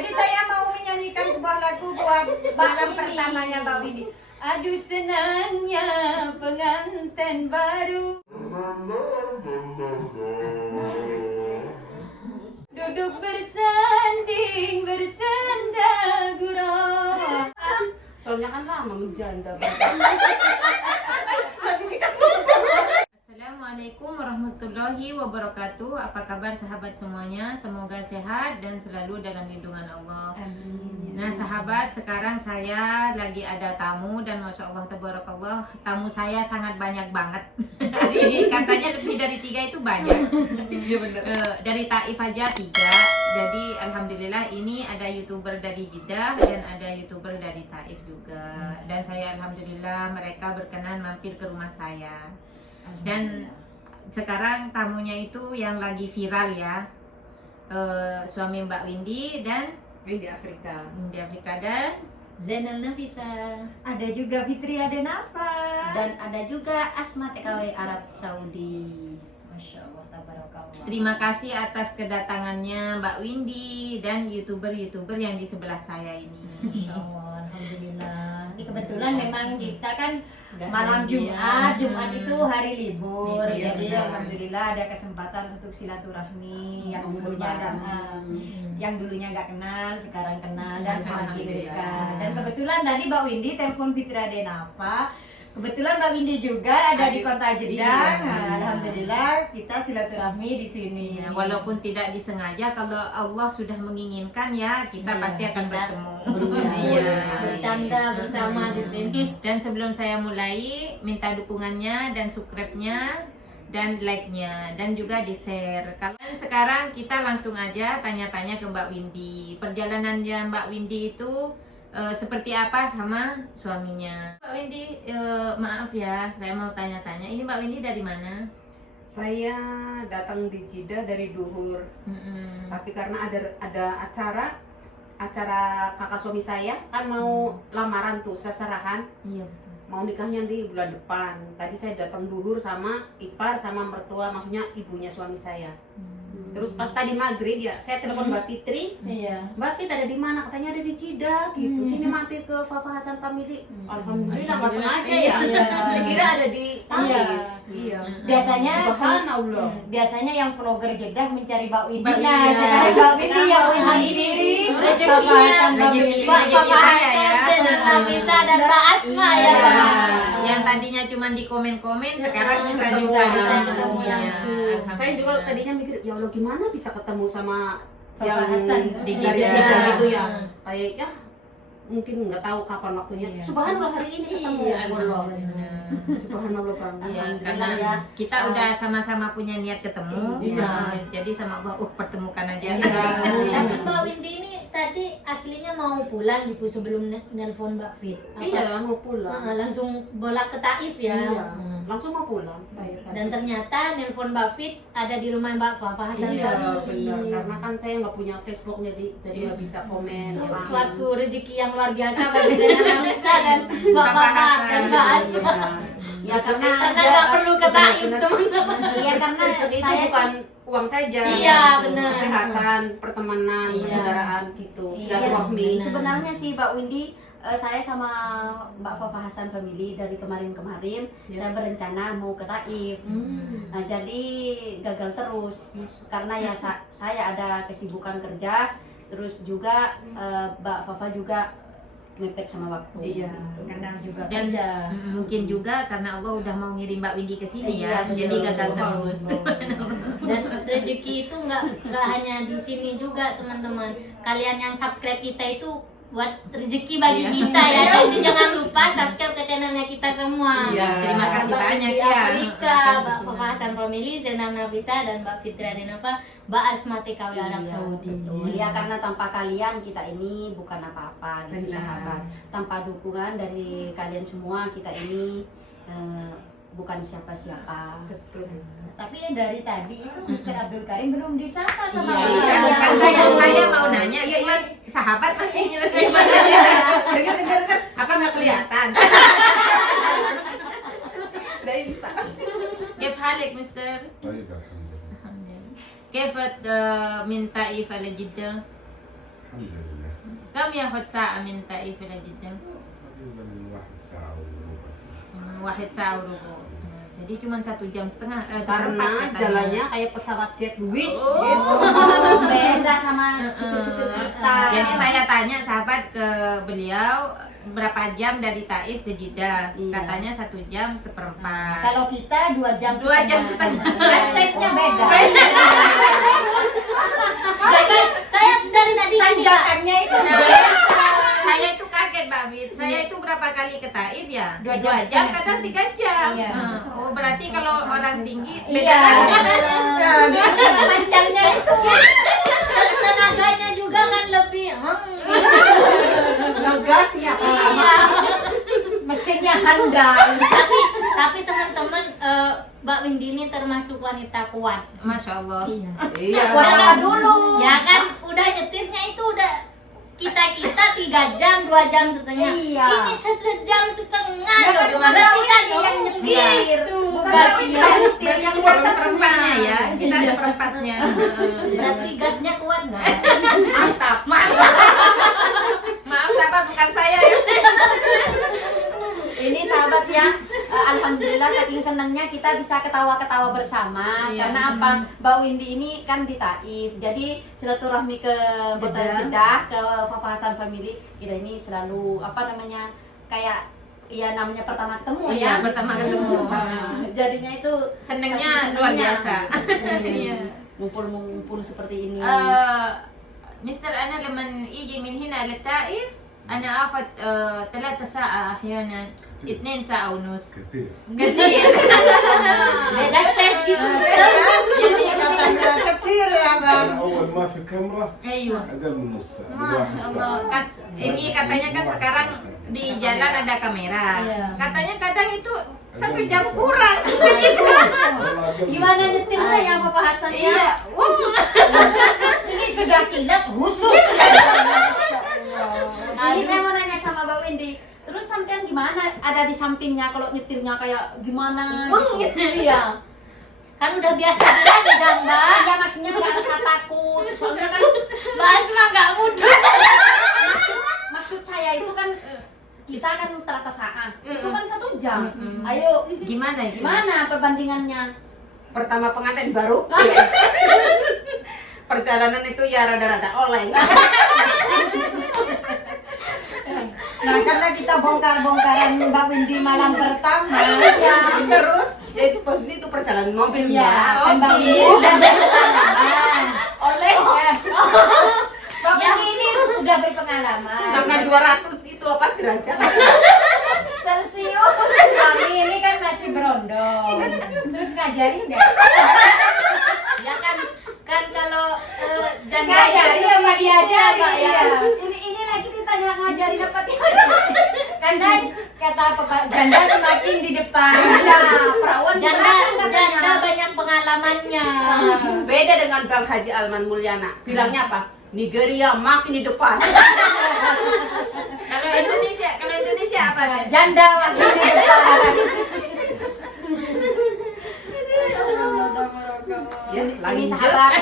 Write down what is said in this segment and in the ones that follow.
Jadi saya mau menyanyikan sebuah lagu buat malam pertamanya Mbak Windy. Aduh senangnya pengantin baru, duduk bersanding bersenda gurau. Soalnya kan lama menjanda. Assalamualaikum warahmatullahi wabarakatuh. Apa kabar sahabat semuanya? Semoga sehat dan selalu dalam lindungan Allah. Amin. Nah sahabat, sekarang saya lagi ada tamu dan Masya Allah tabarakallah, tamu saya sangat banyak banget. Hari ini katanya lebih dari 3 itu banyak. Iya benar. Dari Taif aja 3. Jadi alhamdulillah ini ada YouTuber dari Jeddah dan ada YouTuber dari Taif juga. Dan saya alhamdulillah mereka berkenan mampir ke rumah saya. Dan sekarang tamunya itu yang lagi viral ya, suami Mbak Windy dan Windy Afrika. Windy Afrika dan Zainal Nafisa, Ada juga Fitri Adenafa. dan ada juga Asma TKW Arab Saudi. Masya Allah, tabarakallah. terima kasih atas kedatangannya Mbak Windy dan YouTuber-YouTuber yang di sebelah saya ini. Masya Allah, alhamdulillah. Ini kebetulan memang kita kan Nggak malam janjian. Jumat itu hari libur, Iya, jadi benar. alhamdulillah ada kesempatan untuk silaturahmi yang dulunya nggak kenal, sekarang kenal dan semakin dekat. Dan kebetulan tadi Mbak Windy telepon Fitri Adenafa. Kebetulan Mbak Windy juga ada di kota Jeddah. Iya. Nah, alhamdulillah kita silaturahmi di sini. Ya, walaupun tidak disengaja, kalau Allah sudah menginginkan ya kita Iya, pasti akan kita bertemu. Iya, bercanda bersama di sini. Dan sebelum saya mulai, minta dukungannya dan subscribe-nya dan like-nya dan juga di-share. Kalian sekarang kita langsung aja tanya-tanya ke Mbak Windy. Perjalanannya Mbak Windy itu seperti apa sama suaminya? Mbak Windy, maaf ya, saya mau tanya-tanya. Ini Mbak Windy dari mana? Saya datang di Jeddah dari Duhur, tapi karena ada acara kakak suami saya kan mau lamaran tuh seserahan, Iya. mau nikahnya di bulan depan. Tadi saya datang Duhur sama ipar sama mertua, maksudnya ibunya suami saya. Terus pas tadi maghrib ya, saya telepon Mbak Fitri. Iya. Mbak Fit ada di mana? Katanya ada di Jeddah gitu. Sini mampir ke Fafa Hasan Family. Alhamdulillah langsung aja ya. Dikira ada di Iya. Iya. Biasanya Subhanallah. biasanya yang vlogger Jeddah mencari Mbak Windy. Mbak Nah, Windy. sekarang Mbak Windy Sekarang yang Mbak Windy menghadiri rezekinya, bahasan Mbak Windy. Mbak Rezeki Fafa saya ya. Hasan, Zainal Nafisa, dan Mbak Asma ya. Iya. Sama. Yang tadinya cuma di komen-komen, sekarang bisa Ketemu juga bisa ketemu. ketemu Iya, langsung. Saya juga tadinya mikir, ya Allah gimana bisa ketemu sama Fafa yang Hasan di Jeddah. Jeddah gitu ya. Hmm. Kayak ya mungkin nggak tahu kapan waktunya. Iya. Subhanallah hari ini ketemu. Iya, Wallah. Alhamdulillah. Subhanallah Bang. Iya, Alhamdulillah karena ya. kita udah sama-sama punya niat ketemu. Iya. Jadi sama Allah, pertemukan aja. Iya. Tapi Mbak Windy ini tadi aslinya mau pulang gitu sebelum nelpon Mbak Fit. Apa? Iya, mau pulang. Langsung bolak ke Taif ya. Iya. Hmm. Langsung mau pulang saya. Dan ternyata nelpon Mbak Fit ada di rumah Mbak Fafa Hasan Iya Family. benar, karena kan saya nggak punya Facebook jadi nggak bisa komen. Itu apa. suatu rezeki yang luar biasa bagi Zainal Nafisa dan Mbak Fafa dan Mbak Asma. Ya karena Nggak perlu ke Taif Benar. teman-teman. iya karena Jadi itu saya bukan uang saja. Iya, benar. Kesehatan, pertemanan, Iya. persaudaraan gitu. Iya, Silaturahmi. benar. Sebenarnya sih Mbak Windy, saya sama Mbak Fafa Hasan Family dari kemarin-kemarin saya berencana mau ke Taif. Nah, jadi gagal terus karena ya saya ada kesibukan kerja, terus juga Mbak Fafa juga mepet sama waktu. Iya. gitu. karena juga Dan kerja. mungkin juga karena Allah udah mau ngirim Mbak Windy ke sini Iya, ya. betul. Jadi gagal terus. Dan rezeki itu nggak hanya di sini juga teman-teman. Kalian yang subscribe kita itu buat rezeki bagi kita ya. Jadi jangan lupa subscribe ke channelnya kita semua. Iya. Terima kasih Mbak banyak Windy ya. Afrika, Mbak Fafa Hasan Family, Zainal Nafisa, dan Mbak Fitri Adenafa, Mbak Asma TKW Arab Iya, Saudi. betul. Ya karena tanpa kalian kita ini bukan apa-apa gitu Benar. sahabat. Tanpa dukungan dari kalian semua kita ini bukan siapa-siapa. Betul. Tapi yang dari tadi itu Mr. Abdul Karim belum disapa sama Iya. kita. Kan saya mau nanya, cuman sahabat masih nyelesain nanya. Dengar kan? Apa nggak kelihatan? Nggak bisa. Kif halik, Mister? طيب الحمد لله. Alhamdulillah. Kif min Taif ala Jeddah? الحمد لله. كم ياخد ساعة من طائف إلى جدة؟ تقريبا 1 ساعة وربع. 1 ساعة وربع. Jadi cuma 1,5 jam, Karena seperempat katanya. jalannya kayak pesawat jet wish Oh. gitu. Beda sama supir-supir kita. Jadi saya tanya sahabat ke beliau berapa jam dari Taif ke Jeddah. Iya. Katanya 1,5 jam. Kalau kita 2 jam 2,5 jam. Aksesnya beda. Jadi saya dari tadi Tanjakannya itu Saya itu kaget Mbak Mit. Saya itu berapa kali ke Taif ya? 2 2 jam jam, setengah. kadang 3 jam. Iya. Oh, berarti kalau orang tinggi beda Iya. lagi. Panjangnya itu. tenaganya juga kan lebih Ngegas ya pertama. iya. Mesinnya handal. Tapi teman-teman Mbak Windy ini termasuk wanita kuat. Masya Allah. Iya. Warna dulu. Ya kan udah nyetirnya itu udah kita 3 jam 2,5 jam. Iya. Ini 1,5 jam Ya loh. kan Berarti kan yang oh, nyetir. gitu. Bukan Gasnya. Berarti kita seperempatnya ya. Kita seperempatnya. Berarti gasnya kuat nggak? Mantap. Maaf sahabat, bukan saya ya. Ini sahabat ya, alhamdulillah saking senangnya kita bisa ketawa-ketawa bersama. Iya. Karena apa? Mbak Windy ini kan di Taif. Jadi silaturahmi ke kota Jeddah. Jeddah, ke Fafa Hasan Family. Kita ini selalu apa namanya? Kayak ya namanya pertama ketemu Iya, ya. pertama ketemu. Jadinya itu Senangnya saking luar senangnya. biasa. Iya. Ngumpul-ngumpul seperti ini. مستر أنا لما يجي من هنا للطائف أنا آخذ 3 ساعة أحيانا 2 ساعة ونص كثير. كثير. Beda ses gitu. Mister. يعني Kecil ya bang. أنا أول ما في كاميرا أيوة أقل من نص ساعة. Masya واحد Allah. ساعة. Kan, ini katanya kan sekarang di jalan ada kamera. Iya. Katanya kadang itu 1 jam kurang. والله أقل من Gimana ساعة. nyetirnya ya Fafa Hasan ya? Iya. Ini sudah kilat khusus. Ini saya mau nanya sama Mbak Windy. Terus sampean gimana? Ada di sampingnya kalau nyetirnya kayak gimana? Gitu. Iya. Kan udah biasa panjang, Mbak. Iya maksudnya nggak rasa takut. Soalnya kan Mbak Asma nggak mudah. maksud saya itu kan kita kan teratas saat. Itu kan 1 jam. Ayo Gimana itu? gimana perbandingannya? Pertama pengantin baru. Perjalanan itu ya rada-rada oleng. Nah karena kita bongkar-bongkaran Mbak Windy malam pertama. Ya, terus ya itu pas itu perjalanan mobil Iya, Mbak. kan Mbak Windy udah berpengalaman. Oleh Ya. Mbak Windy ini udah berpengalaman. Maka 200 itu apa derajat? Celsius. Kami ini kan masih berondong. Terus ngajarin nggak? Ya kan kalau janda Ngajari apa diajari, Mbak, ya. iya. Ini lagi ditanya ngajarin apa dia? Karena kata Pak janda semakin di depan. Iya, perawan Janda juragan katanya. janda banyak pengalamannya. Beda dengan Bang Haji Alman Mulyana. Bilangnya apa? Nigeria makin di depan. Kalau Indonesia apa? Nek? Janda makin di depan. Ya, Ini lanjut. sahabat,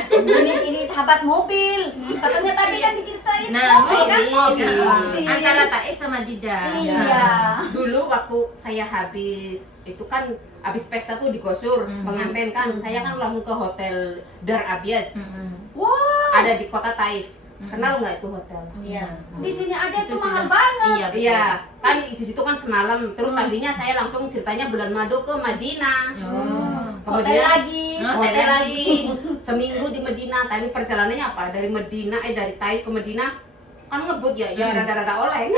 ini sahabat mobil. Katanya tadi kan diceritain Nah, kan? mobil. Antara Taif sama Jeddah. Iya. Nah. Dulu waktu saya habis itu kan habis pesta tuh di Gosur pengantin kan saya kan langsung ke hotel Dar Abiad Wah, ada di kota Taif. Kenal nggak itu hotel? Iya. di sini aja Itu tuh mahal sudah- banget. Iya, betul. Iya, kan di situ kan semalam. Terus paginya saya langsung ceritanya bulan madu ke Madinah. Oh. Hotel lagi. Hotel lagi. Seminggu di Madinah. Tapi perjalanannya apa? Dari dari Taif ke Madinah kan ngebut ya, ya rada-rada oleng.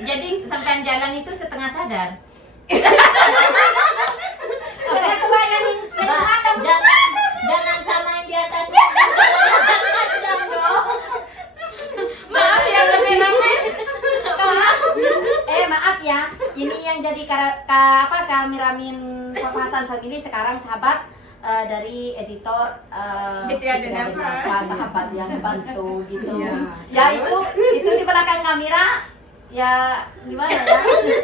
Jadi sampai jalan itu setengah sadar. Karena kebayangin yang selatan. Jangan samain di atas mobil kalau dong. Maaf ya lebih ramai. Maaf ya, ini yang jadi kameramen Fafa Hasan Family sekarang sahabat dari editor Fitri Adenafa. sahabat yang bantu gitu. Iya. Ya itu di belakang kamera ya gimana ya?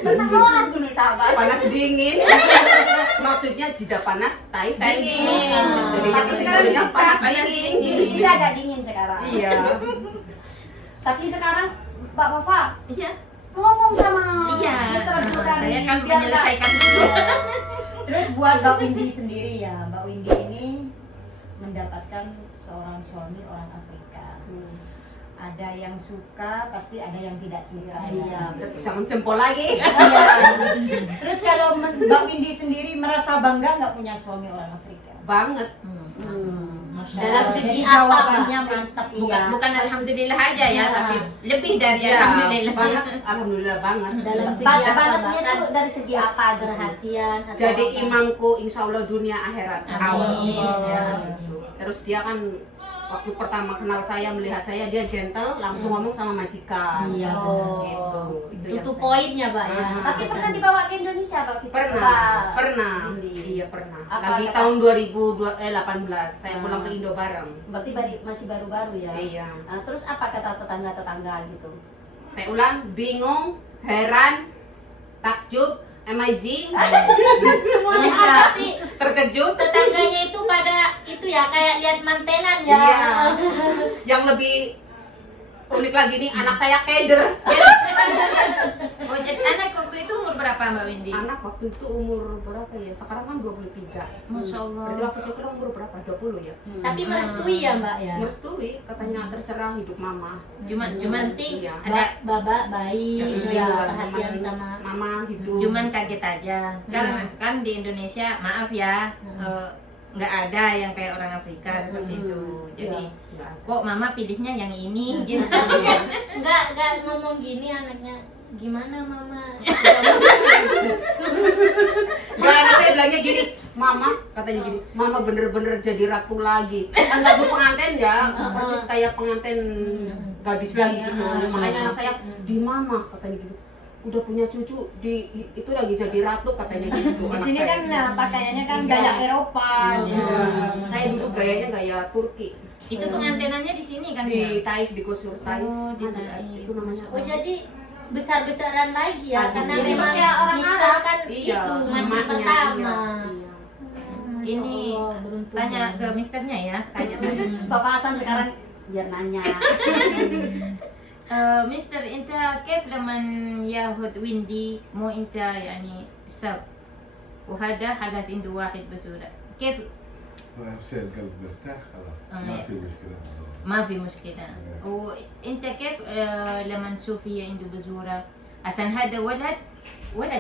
Tentang horor gini sahabat. Panas dingin. Maksudnya jeda panas, Taif Taif dingin. dingin. Jadi Tapi yang sekarang simbolnya kita panas panas dingin. dingin. Itu Indah agak dingin sekarang. Iya. Tapi sekarang Mbak Fafa Iya. ngomong sama Iya. Mr. Abdul Karim, Saya kan biar menyelesaikan dulu. Terus buat Mbak Windy sendiri ya, Mbak Windy ini mendapatkan seorang suami orang Afrika. Ada yang suka, pasti ada yang tidak suka. Iya, Jangan jempol lagi. Iya. Terus kalau Mbak Windy sendiri merasa bangga nggak punya suami orang Afrika? Banget. Dalam segi Jadi apa, jawabannya Mbak? mantap. Bukan Iya. bukan alhamdulillah aja ya, Iya. tapi lebih dari Iya, alhamdulillah. banget. Alhamdulillah banget. Dalam segi Bangetnya apa, Mbak? tuh dari segi apa gitu? Perhatian atau Jadi apa? imamku insya Allah dunia akhirat. Amin. Awal sih. Ya, Amin. gitu. Terus dia kan waktu pertama kenal saya, melihat saya, dia gentle, langsung ngomong sama majikan. Iya, Oh. Gitu. yang itu saya- poinnya, Mbak ya. Tapi pernah dibawa ke Indonesia Mbak Fitri? Pernah. Windy. Iya pernah. Apa Lagi kata- tahun 2018 saya pulang ke Indo bareng. Berarti masih baru-baru ya. Iya. Nah, terus apa kata tetangga-tetangga gitu? Saya ulang, bingung, heran, takjub, amazing, Semuanya pasti terkejut. tetangganya itu pada itu ya kayak lihat mantenan ya. Iya. Yang lebih unik lagi nih, anak saya keder. Oh, jadi anak waktu itu umur berapa Mbak Windy? Anak waktu itu umur berapa ya? Sekarang kan 23. Masya Allah. Berarti waktu saya kira umur berapa? 20 ya? Tapi merestui ya, Mbak ya. Merestui, katanya terserah hidup mama. Cuman Penting Iya. ada Baba baik, Iya, perhatian mama- sama mama hidup. cuman kaget aja kan di Indonesia maaf ya nggak ada yang kayak orang Afrika seperti itu, jadi Enggak. kok mama pilihnya yang ini gitu. enggak ngomong gini anaknya gimana mama. Enggak, anak saya bilangnya gini, mama, katanya gini, mama bener-bener jadi ratu lagi. Kan ratu pengantin ya, persis kayak pengantin gadis lagi gitu. Makanya anak saya, di mama, katanya gitu. Udah punya cucu, itu lagi jadi ratu, katanya gitu. Di anak sini saya. kan pakaiannya kan Iya. gaya Eropa. Iya. gitu. Saya dulu gayanya gaya Turki. Itu pengantinannya di sini kan Di ya? Taif, di Qusur Taif. Oh, di Ada, Taif. itu namanya. Oh jadi besar-besaran lagi ya Lagi karena sih. memang Seperti orang Mister Arab. kan Iya, itu masih mamanya, pertama. iya. Masya Ini Allah, beruntung tanya banget. ke misternya ya, tanya. Bapak Hasan sekarang biar nanya. مستر انت كيف لما ياخذ ويندي مو انت يعني سب وهذا خلاص عنده واحد بصورة كيف بصير القلب مرتاح خلاص آه. ما في مشكلة بصراحة. ما في مشكلة وانت كيف لما نشوف هي عنده بذورة عشان هذا ولد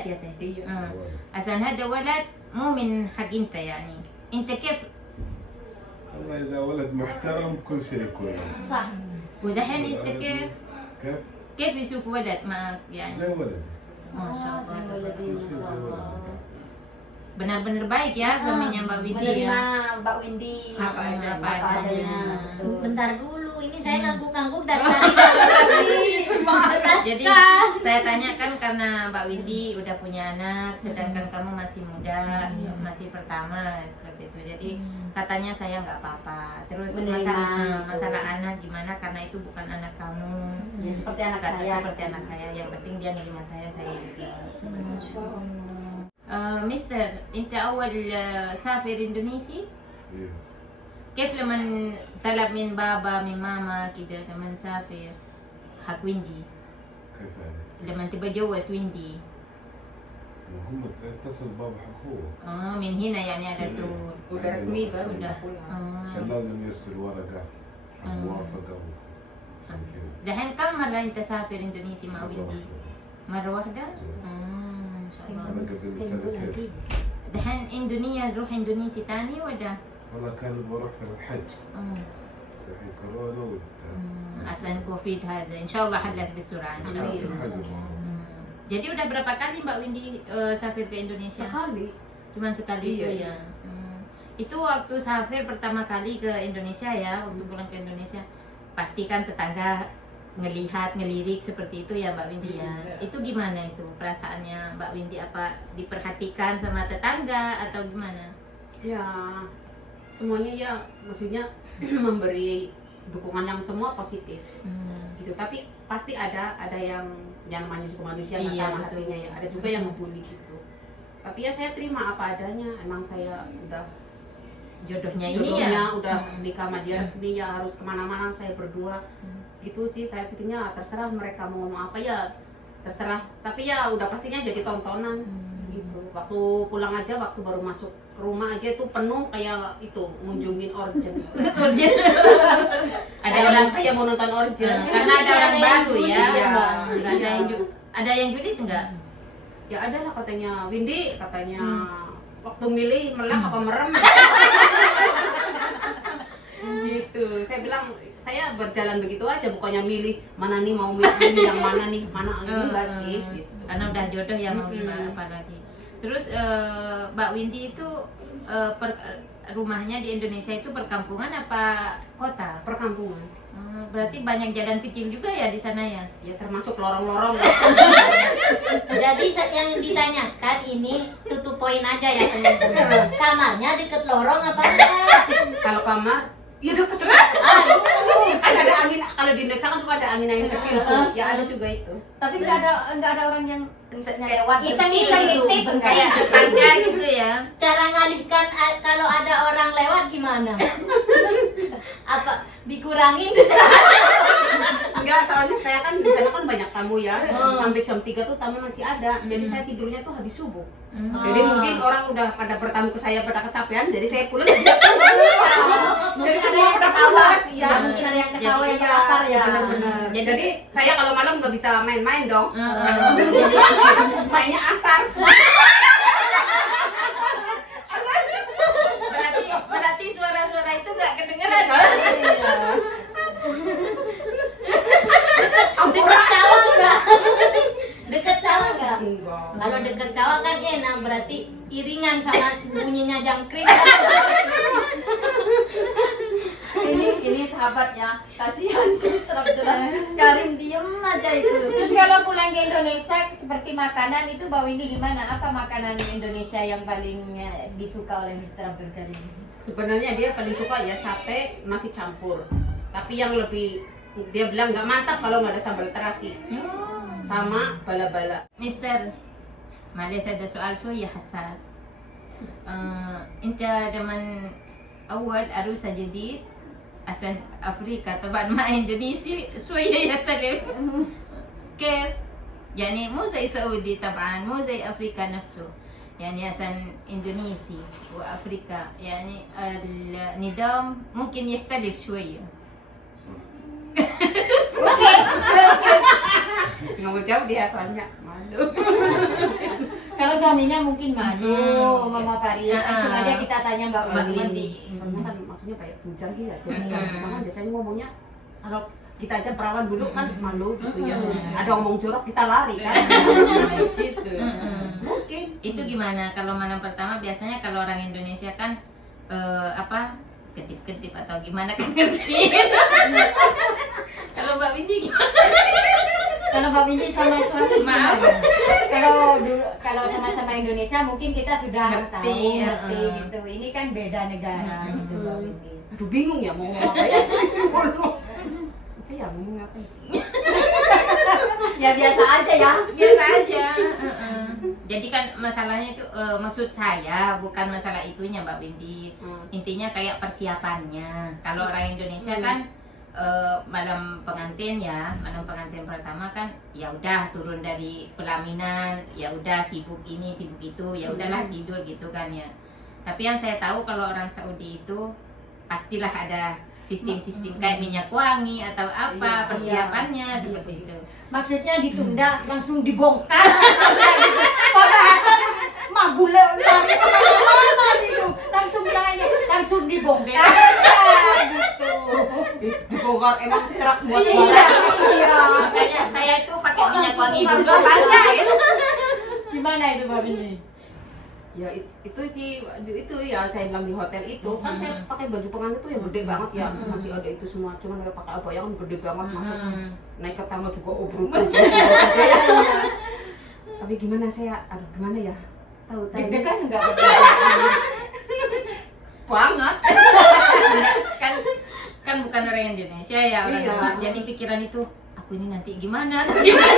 يا تهدي Iya. عشان هذا ولد مو من حق انت يعني انت كيف والله إذا ولد محترم كل شيء كويس. Sah. ودحين انت كيف كيف؟ يشوف ولد معك يعني زي ولد. ما شاء Saya الله boleh di Masya Allah. benar-benar baik ya suaminya Mbak Windy Menerima ya. Mbak Windy Apa apa adanya. adanya. Betul. Bentar dulu, ini saya ngangguk-ngangguk dari tadi nggak ngerti. Jadi Jelaskan. saya tanya kan karena Mbak Windy udah punya anak, sedangkan kamu masih muda, masih pertama seperti itu. Jadi katanya saya nggak apa-apa. Terus Menerima masalah itu. anak gimana karena itu bukan anak kamu. Ya seperti anak Kata saya. seperti anak saya. Yang penting dia nerima saya gitu. Masya Allah. مستر انت اول سافر اندونيسي إيه. كيف لما طلب من بابا من ماما كده لما نسافر حق ويندي كيف يعني؟ لما تبى جوز ويندي هم اتصل بابا حكوه من هنا يعني على طول Udah resmi baru bisa Udah. pulang. عشان لازم يرسل ورقة موافقة عشان كذا. دحين كم مرة انت سافر اندونيسي مع مرة ويندي؟ واحدة بس. مرة واحدة؟ ما شاء الله أنا قبل سنتين. دحين اندونيسيا نروح اندونيسي تاني ولا؟ والله كان بروح في الحج. الحين كورونا عشان كوفيد هذا ان شاء الله حلت بسرعة ان شاء كان في الله الحج. Jadi udah berapa kali Mbak Windy safir ke Indonesia? Sekali. Cuman sekali Iya, itu ya. Itu waktu safir pertama kali ke Indonesia ya, waktu pulang ke Indonesia, pasti kan tetangga ngelirik seperti itu ya Mbak Windy ya. Itu gimana itu perasaannya Mbak Windy, apa diperhatikan sama tetangga atau gimana? Ya, semuanya ya, maksudnya memberi dukungan yang semua positif. Gitu. Tapi pasti ada yang namanya juga manusia nggak Iya, sama betul. hatinya ya. Ada juga yang ngebully gitu. Tapi ya saya terima apa adanya. Emang saya udah Jodohnya ini jodohnya ya. udah nikah sama dia resmi ya, harus kemana-mana saya berdua. Gitu sih saya pikirnya, terserah mereka mau ngomong apa ya terserah. Tapi ya udah pastinya jadi tontonan gitu. Waktu pulang aja, waktu baru masuk ke rumah aja itu penuh kayak itu ngunjungin organ. Urgent. Ada orang kayak mau nonton organ. Karena ada orang baru ya. Iya. Ada yang julid enggak? Ya ada lah katanya Windy, katanya waktu milih melek apa merem. Gitu. Saya bilang saya berjalan begitu aja, bukannya milih mana nih, mau milih yang mana nih, mana enggak sih. Gitu. Karena udah jodoh ya, mau gimana apa lagi. Terus Mbak Windy itu rumahnya di Indonesia itu perkampungan apa kota? Perkampungan. Berarti banyak jalan kecil juga ya di sana ya? Ya termasuk lorong-lorong. Jadi yang ditanyakan ini tutup poin aja ya teman-teman. Kamarnya deket lorong apa enggak? Kalau kamar ya deket. Aduh. Kan ada angin, kalau di desa kan suka ada angin kecil tuh. Ya ada juga itu. Tapi nggak ada orang yang misalnya lewat Iseng-iseng gitu, nitip Kayak tetangga gitu ya? Cara ngalihkan kalau ada orang lewat gimana? Apa dikurangin? Enggak, soalnya saya kan di sana kan banyak tamu ya. Sampai jam 3 tuh tamu masih ada. Jadi saya tidurnya tuh habis subuh. Jadi mungkin orang udah pada bertamu ke saya pada kecapean, jadi saya pulas dia pulang. Mungkin Jadi ada semua yang pada ke sawah, pulas, iya. ya mungkin ada yang ke sawah, yang ke Iya, pasar ya. bener-bener. Jadi- Jadi saya kalau malam nggak bisa main-main dong. Jadi Mainnya asar. berarti suara-suara itu nggak kedengeran. Dekat sawah enggak? Dekat sawah enggak? Enggak. Kalau dekat sawah kan enak, berarti iringan sama bunyinya jangkrik. Ini sahabatnya, kasihan si Mr. Abdullah Karim diem aja itu. Terus kalau pulang ke Indonesia seperti makanan itu Mbak Windy gimana? Apa makanan Indonesia yang paling disuka oleh Mr. Abdul Karim? Sebenarnya dia paling suka ya sate nasi campur. Tapi yang lebih dia bilang nggak mantap kalau nggak ada sambal terasi sama bala-bala. Mister, معلش هذا سؤال شوية حساس. أنت لما أول عروسة جديد عشان أفريقيا طبعا مع إندونيسي شوية يختلف. كيف؟ يعني مو زي سعودي طبعا، مو زي أفريقيا نفسه. يعني عشان إندونيسي وأفريقيا يعني النظام ممكن يختلف شوية. Nggak mau jawab dia soalnya malu. Kalau suaminya mungkin malu, Mama Faria. Langsung aja kita tanya Mbak Mbak Windy. Windy. Soalnya kan maksudnya kayak bujang sih ya. Jadi kan biasanya ngomongnya kalau kita aja perawan dulu kan malu gitu ya. Ada omong jorok kita lari kan. Gitu. Mungkin. Itu gimana kalau malam pertama? Biasanya kalau orang Indonesia kan apa, ketip-ketip atau gimana kan ngerti. Kalau Mbak Windy gimana? Kalau Mbak Windy sama suami Maaf. gimana? Kalau sama-sama Indonesia mungkin kita sudah Ngerti, tahu, ngerti heeh. gitu. Ini kan beda negara gitu Mbak Windy. Aduh bingung ya mau ngomong apa ya. Itu ya mau ngomong apa ya. Ya biasa aja ya. Biasa aja. Jadi kan masalahnya itu maksud saya bukan masalah itunya Mbak Windy. Intinya kayak persiapannya. Kalau orang Indonesia kan malam pengantin ya, malam pengantin pertama kan ya udah turun dari pelaminan, ya udah sibuk ini sibuk itu, ya udahlah tidur gitu kan ya. Tapi yang saya tahu kalau orang Saudi itu pastilah ada sistem-sistem kayak minyak wangi atau apa persiapannya seperti itu. Maksudnya ditunda langsung dibongkar. Pada Hasan mabul lari kemana-mana gitu. Langsung nanya, langsung dibongkar gitu. Dibongkar emang truk buat Iya. Makanya saya itu pakai Oh, minyak langsung wangi baru dulu apa enggak gitu. Gimana itu Mbak Windy? Ya itu sih itu ya saya bilang di hotel itu kan saya harus pakai baju pengantin itu yang gede banget ya, masih ada itu semua, cuman udah pakai abaya yang gede banget, masuk naik ke tangga juga obrol. Tapi gimana saya, aduh gimana ya, tahu Deg-degan enggak? banget. kan bukan orang Indonesia ya, orang Iya. luar. Jadi pikiran itu aku ini nanti gimana? Gimana?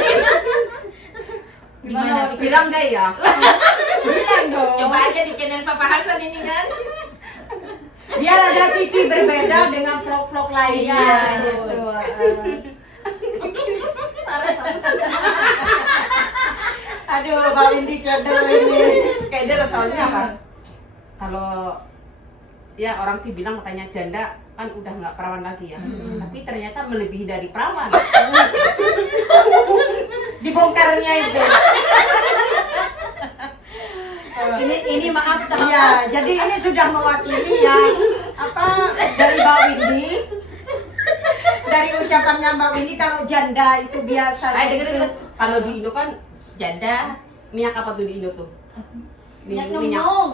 Gimana? pikiran? Bilang enggak ya? Bilang dong. Coba aja di channel Papa Hasan ini kan. Biar ada sisi berbeda dengan vlog-vlog lainnya. Iya, Gitu. Aduh, Mbak Windy keder ini. Kayak dia soalnya apa? Kalau ya orang sih bilang katanya janda kan udah nggak perawan lagi ya, tapi ternyata melebihi dari perawan. Dibongkarnya itu. Ini maaf Ya, sahabat. jadi ini sudah mewakili ya apa dari Mbak Windy. Dari ucapannya Mbak Windy kalau janda itu biasa. Dengerin, kalau di Indo kan janda minyak apa tuh di Indo tuh? Minyak nyong-nyong.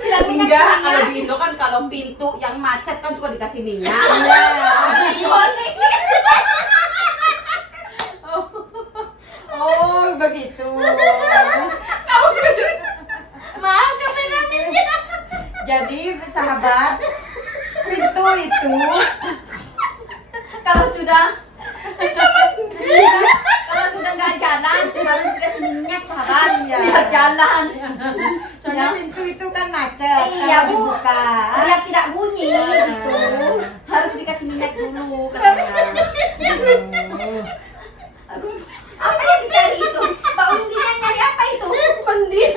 Bilang minyak Enggak, nyong-nyong. kalau di Indo kan kalau pintu yang macet kan suka dikasih minyak. Oh, begitu. Maaf kameramennya. Jadi sahabat, pintu itu Kalau sudah nggak jalan harus dikasih minyak sahabat Iya. biar jalan. soalnya Ya. pintu itu kan macet Iya, kalau Bu. dibuka. Biar tidak bunyi gitu. Harus dikasih minyak dulu katanya. Aduh, apa yang dicari itu? Mbak Windinya nyari apa itu? Mendil.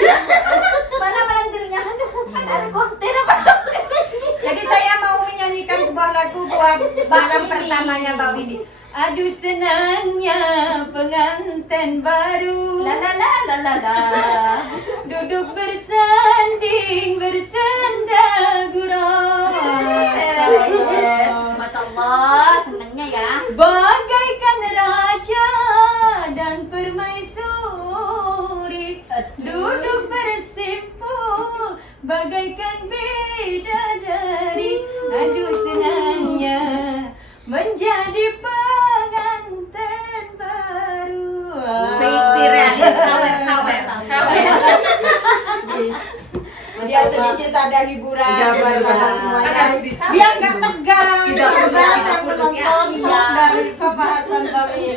Mana menantilnya? Ada konten apa? Jadi saya mau menyanyikan sebuah lagu buat malam Windy. pertamanya Mbak Windy. Aduh senangnya pengantin baru La la la la la la. duduk bersanding bersenda gurau. Masya Allah, senangnya ya. Bagaikan raja dan permaisuri duduk bersimpul bagaikan bidadari. Aduh senangnya menjadi pengantin baru. Realis sawer. Biar sedikit ada hiburan Iya, buat benar. sahabat semuanya. Kan harus bisa. Biar nggak tegang Tidak sahabat fulus, yang tidak fulus, ya. menonton Iya. vlog dari pembahasan family.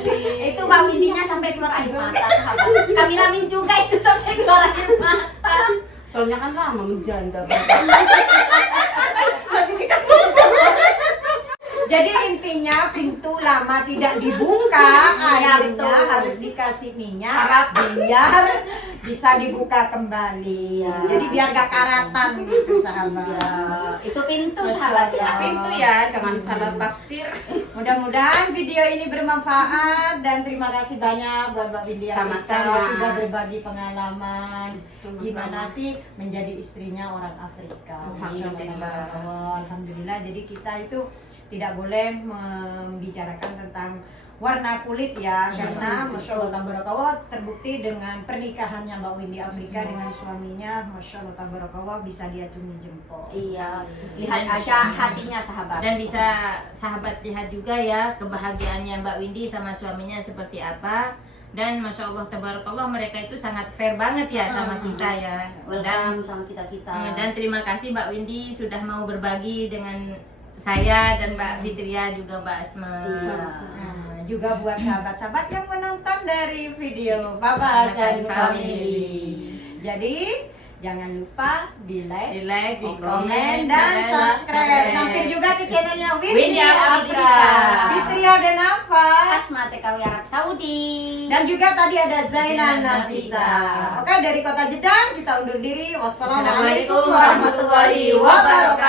Itu Mbak Windinya sampai keluar air mata sahabat. Kami ramin juga itu sampai keluar air mata. Soalnya kan lama menjanda. Jadi intinya pintu lama tidak dibuka, Iya, akhirnya betul. harus dikasih minyak biar bisa dibuka kembali. Jadi biar gak karatan gitu sahabat. Ya, itu pintu sahabat ya. Pintu ya, jangan salah tafsir. Mudah-mudahan video ini bermanfaat dan terima kasih banyak buat Mbak Windy yang Sama-sama. sudah berbagi pengalaman. Sama-sama. Gimana sih menjadi istrinya orang Afrika. Alhamdulillah. Alhamdulillah. Jadi kita itu tidak boleh membicarakan tentang warna kulit ya, karena Masya Allah tabarakallah terbukti dengan pernikahannya Mbak Windy Afrika dengan suaminya, Masya Allah tabarakallah bisa diacungi jempol. Iya, lihat aja hatinya sahabat. Dan bisa sahabat lihat juga ya kebahagiaannya Mbak Windy sama suaminya seperti apa. Dan Masya Allah tabarakallah mereka itu sangat fair banget ya sama kita ya. Welcome sama kita. Dan terima kasih Mbak Windy sudah mau berbagi dengan saya dan Mbak Fitria juga Mbak Asma. Nah, juga buat sahabat-sahabat yang menonton dari video Papa Hasan Family. Jadi jangan lupa di like, di komen, dan subscribe. Mampir juga ke channelnya Windy Windy Afrika. Afrika, Fitria dan Nafa. Asma TKW Arab Saudi. Dan juga tadi ada Zainal Nafisa. Oke, dari Kota Jeddah kita undur diri. Wassalamualaikum warahmatullahi wabarakatuh.